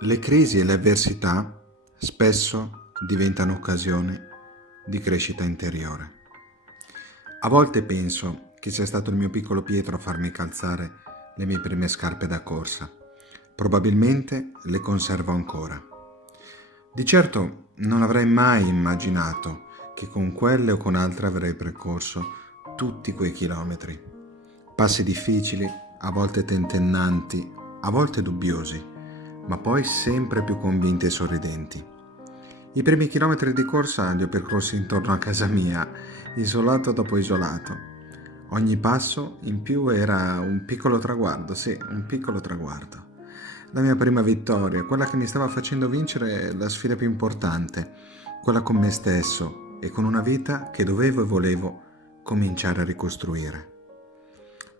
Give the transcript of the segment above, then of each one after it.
Le crisi e le avversità spesso diventano occasioni di crescita interiore. A volte penso che sia stato il mio piccolo Pietro a farmi calzare le mie prime scarpe da corsa. Probabilmente le conservo ancora. Di certo non avrei mai immaginato che con quelle o con altre avrei percorso tutti quei chilometri. Passi difficili, a volte tentennanti, a volte dubbiosi, ma poi sempre più convinti e sorridenti. I primi chilometri di corsa li ho percorsi intorno a casa mia, isolato dopo isolato. Ogni passo in più era un piccolo traguardo, sì, un piccolo traguardo. La mia prima vittoria, quella che mi stava facendo vincere la sfida più importante, quella con me stesso e con una vita che dovevo e volevo cominciare a ricostruire.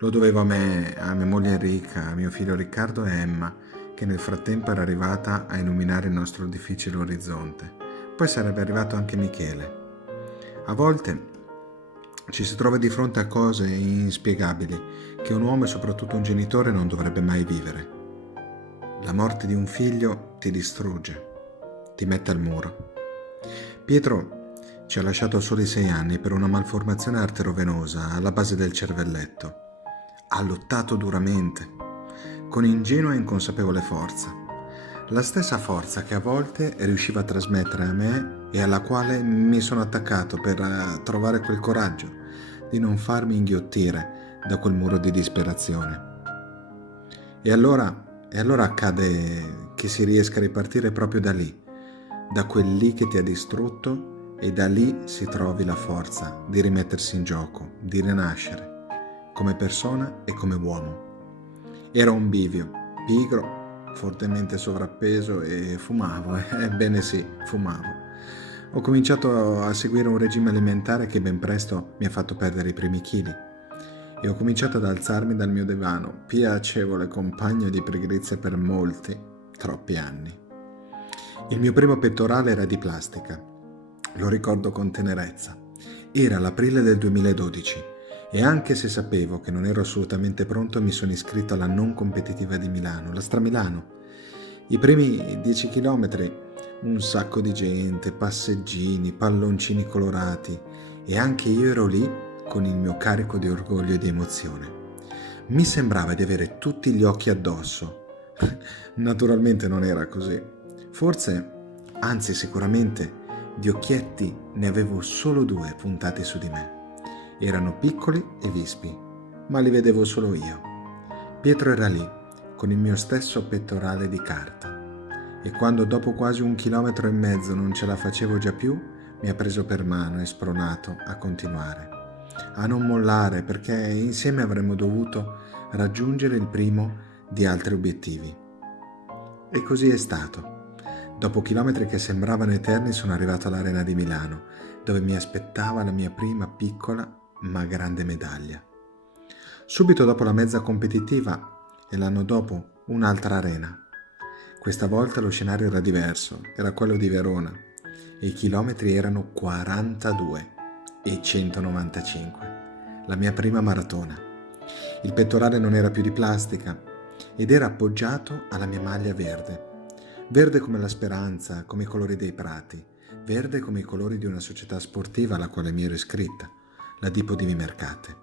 Lo dovevo a mia moglie Enrica, a mio figlio Riccardo e Emma, che nel frattempo era arrivata a illuminare il nostro difficile orizzonte. Poi sarebbe arrivato anche Michele. A volte ci si trova di fronte a cose inspiegabili che un uomo e soprattutto un genitore non dovrebbe mai vivere. La morte di un figlio ti distrugge, ti mette al muro. Pietro ci ha lasciato a soli 6 anni per una malformazione arterovenosa alla base del cervelletto. Ha lottato duramente, con ingenua e inconsapevole forza. La stessa forza che a volte riusciva a trasmettere a me e alla quale mi sono attaccato per trovare quel coraggio di non farmi inghiottire da quel muro di disperazione. E allora accade che si riesca a ripartire proprio da lì, da quel lì che ti ha distrutto, e da lì si trovi la forza di rimettersi in gioco, di rinascere, come persona e come uomo. Era un bivio, pigro, fortemente sovrappeso e fumavo, ebbene sì, fumavo. Ho cominciato a seguire un regime alimentare che ben presto mi ha fatto perdere i primi chili e ho cominciato ad alzarmi dal mio divano, piacevole compagno di pigrizia per molti, troppi anni. Il mio primo pettorale era di plastica, lo ricordo con tenerezza. Era l'aprile del 2012 e anche se sapevo che non ero assolutamente pronto mi sono iscritto alla non competitiva di Milano, la Stramilano. I primi 10 chilometri, un sacco di gente, passeggini, palloncini colorati e anche io ero lì con il mio carico di orgoglio e di emozione. Mi sembrava di avere tutti gli occhi addosso. Naturalmente non era così. Forse, anzi sicuramente, di occhietti ne avevo solo 2 puntati su di me. Erano piccoli e vispi, ma li vedevo solo io. Pietro era lì, con il mio stesso pettorale di carta. E quando dopo quasi 1,5 chilometri non ce la facevo già più, mi ha preso per mano e spronato a continuare, a non mollare, perché insieme avremmo dovuto raggiungere il primo di altri obiettivi. E così è stato. Dopo chilometri che sembravano eterni sono arrivato all'Arena di Milano, dove mi aspettava la mia prima piccola ma grande medaglia. Subito dopo la mezza competitiva e l'anno dopo un'altra arena. Questa volta lo scenario era diverso, era quello di Verona e i chilometri erano 42 e 195, la mia prima maratona. Il pettorale non era più di plastica ed era appoggiato alla mia maglia verde. Verde come la speranza, come i colori dei prati, verde come i colori di una società sportiva alla quale mi ero iscritta, la Dipo di Vimercate.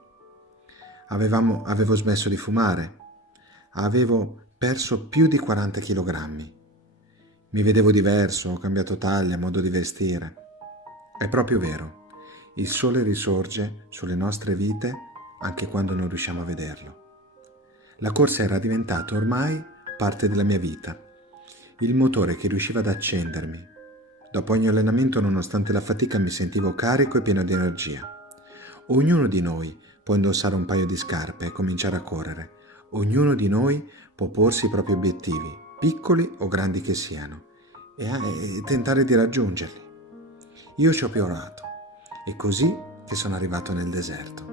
Avevo smesso di fumare, avevo perso più di 40 kg. Mi vedevo diverso, ho cambiato taglia, modo di vestire. È proprio vero, il sole risorge sulle nostre vite anche quando non riusciamo a vederlo. La corsa era diventata ormai parte della mia vita, il motore che riusciva ad accendermi. Dopo ogni allenamento, nonostante la fatica, mi sentivo carico e pieno di energia. Ognuno di noi può indossare un paio di scarpe e cominciare a correre. Ognuno di noi può porsi i propri obiettivi, piccoli o grandi che siano, e tentare di raggiungerli. Io ci ho provato, è così che sono arrivato nel deserto.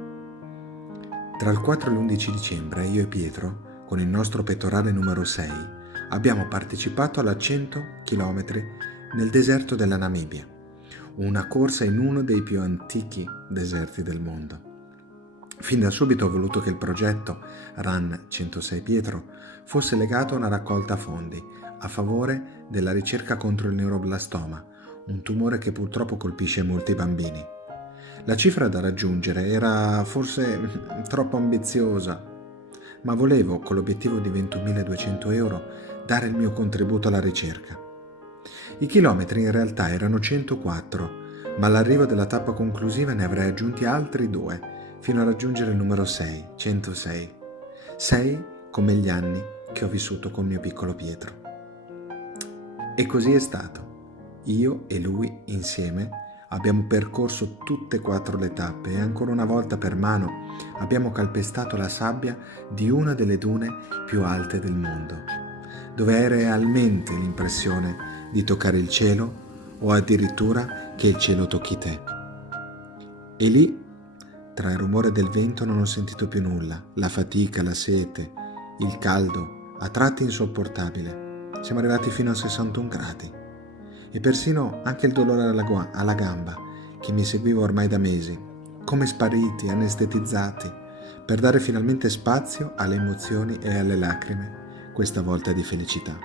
Tra il 4 e l'11 dicembre io e Pietro, con il nostro pettorale numero 6, abbiamo partecipato alla 100 km nel deserto della Namibia, una corsa in uno dei più antichi deserti del mondo. Fin da subito ho voluto che il progetto Run 106 Pietro fosse legato a una raccolta fondi, a favore della ricerca contro il neuroblastoma, un tumore che purtroppo colpisce molti bambini. La cifra da raggiungere era forse troppo ambiziosa, ma volevo, con l'obiettivo di 21.200 euro, dare il mio contributo alla ricerca. I chilometri in realtà erano 104, ma all'arrivo della tappa conclusiva ne avrei aggiunti altri 2, fino a raggiungere il numero 6, 106. 6 come gli anni che ho vissuto col mio piccolo Pietro. E così è stato. Io e lui insieme abbiamo percorso tutte e 4 le tappe e ancora una volta per mano abbiamo calpestato la sabbia di una delle dune più alte del mondo, dove hai realmente l'impressione di toccare il cielo o addirittura che il cielo tocchi te. E lì, tra il rumore del vento, non ho sentito più nulla, la fatica, la sete, il caldo, a tratti insopportabile. Siamo arrivati fino a 61 gradi. E persino anche il dolore alla gamba, che mi seguiva ormai da mesi, come spariti, anestetizzati, per dare finalmente spazio alle emozioni e alle lacrime, questa volta di felicità.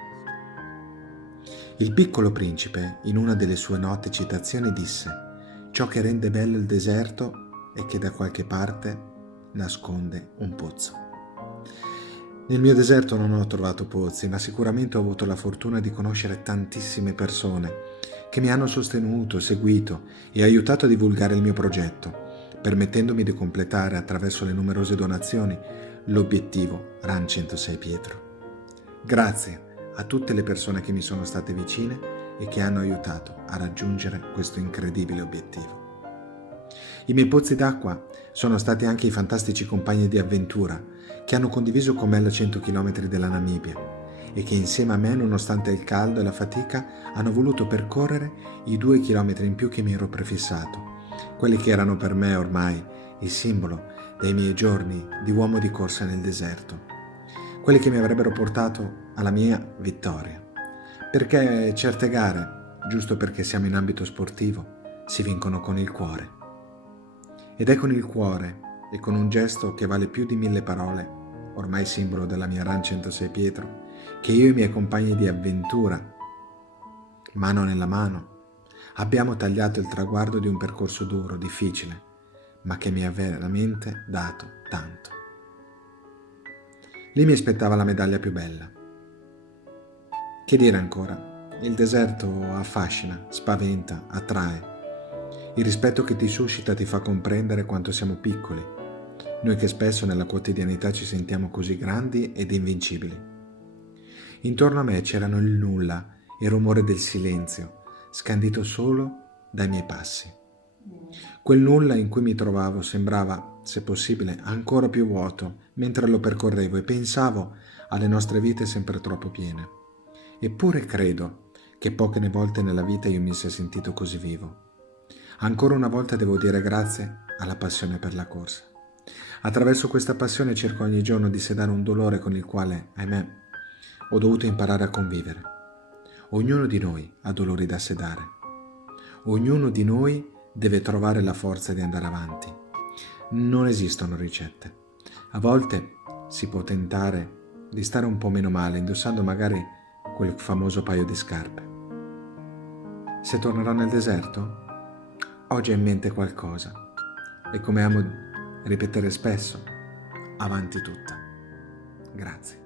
Il piccolo principe, in una delle sue note citazioni, disse: «Ciò che rende bello il deserto è che da qualche parte nasconde un pozzo». Nel mio deserto non ho trovato pozzi, ma sicuramente ho avuto la fortuna di conoscere tantissime persone che mi hanno sostenuto, seguito e aiutato a divulgare il mio progetto, permettendomi di completare attraverso le numerose donazioni l'obiettivo Run 106 Pietro. Grazie a tutte le persone che mi sono state vicine e che hanno aiutato a raggiungere questo incredibile obiettivo. I miei pozzi d'acqua sono stati anche i fantastici compagni di avventura che hanno condiviso con me la 100 km della Namibia e che insieme a me, nonostante il caldo e la fatica, hanno voluto percorrere i 2 chilometri in più che mi ero prefissato, quelli che erano per me ormai il simbolo dei miei giorni di uomo di corsa nel deserto, quelli che mi avrebbero portato alla mia vittoria. Perché certe gare, giusto perché siamo in ambito sportivo, si vincono con il cuore. Ed è con il cuore e con un gesto che vale più di 1000 parole, ormai simbolo della mia Run 106 Pietro, che io e i miei compagni di avventura, mano nella mano, abbiamo tagliato il traguardo di un percorso duro, difficile, ma che mi ha veramente dato tanto. Lì mi aspettava la medaglia più bella. Che dire ancora? Il deserto affascina, spaventa, attrae. Il rispetto che ti suscita ti fa comprendere quanto siamo piccoli, noi che spesso nella quotidianità ci sentiamo così grandi ed invincibili. Intorno a me c'erano il nulla e il rumore del silenzio, scandito solo dai miei passi. Quel nulla in cui mi trovavo sembrava, se possibile, ancora più vuoto mentre lo percorrevo e pensavo alle nostre vite sempre troppo piene. Eppure credo che poche volte nella vita io mi sia sentito così vivo. Ancora una volta devo dire grazie alla passione per la corsa. Attraverso questa passione cerco ogni giorno di sedare un dolore con il quale, ahimè, ho dovuto imparare a convivere. Ognuno di noi ha dolori da sedare. Ognuno di noi deve trovare la forza di andare avanti. Non esistono ricette. A volte si può tentare di stare un po' meno male, indossando magari quel famoso paio di scarpe. Se tornerò nel deserto, ho già in mente qualcosa e, come amo ripetere spesso, avanti tutta. Grazie.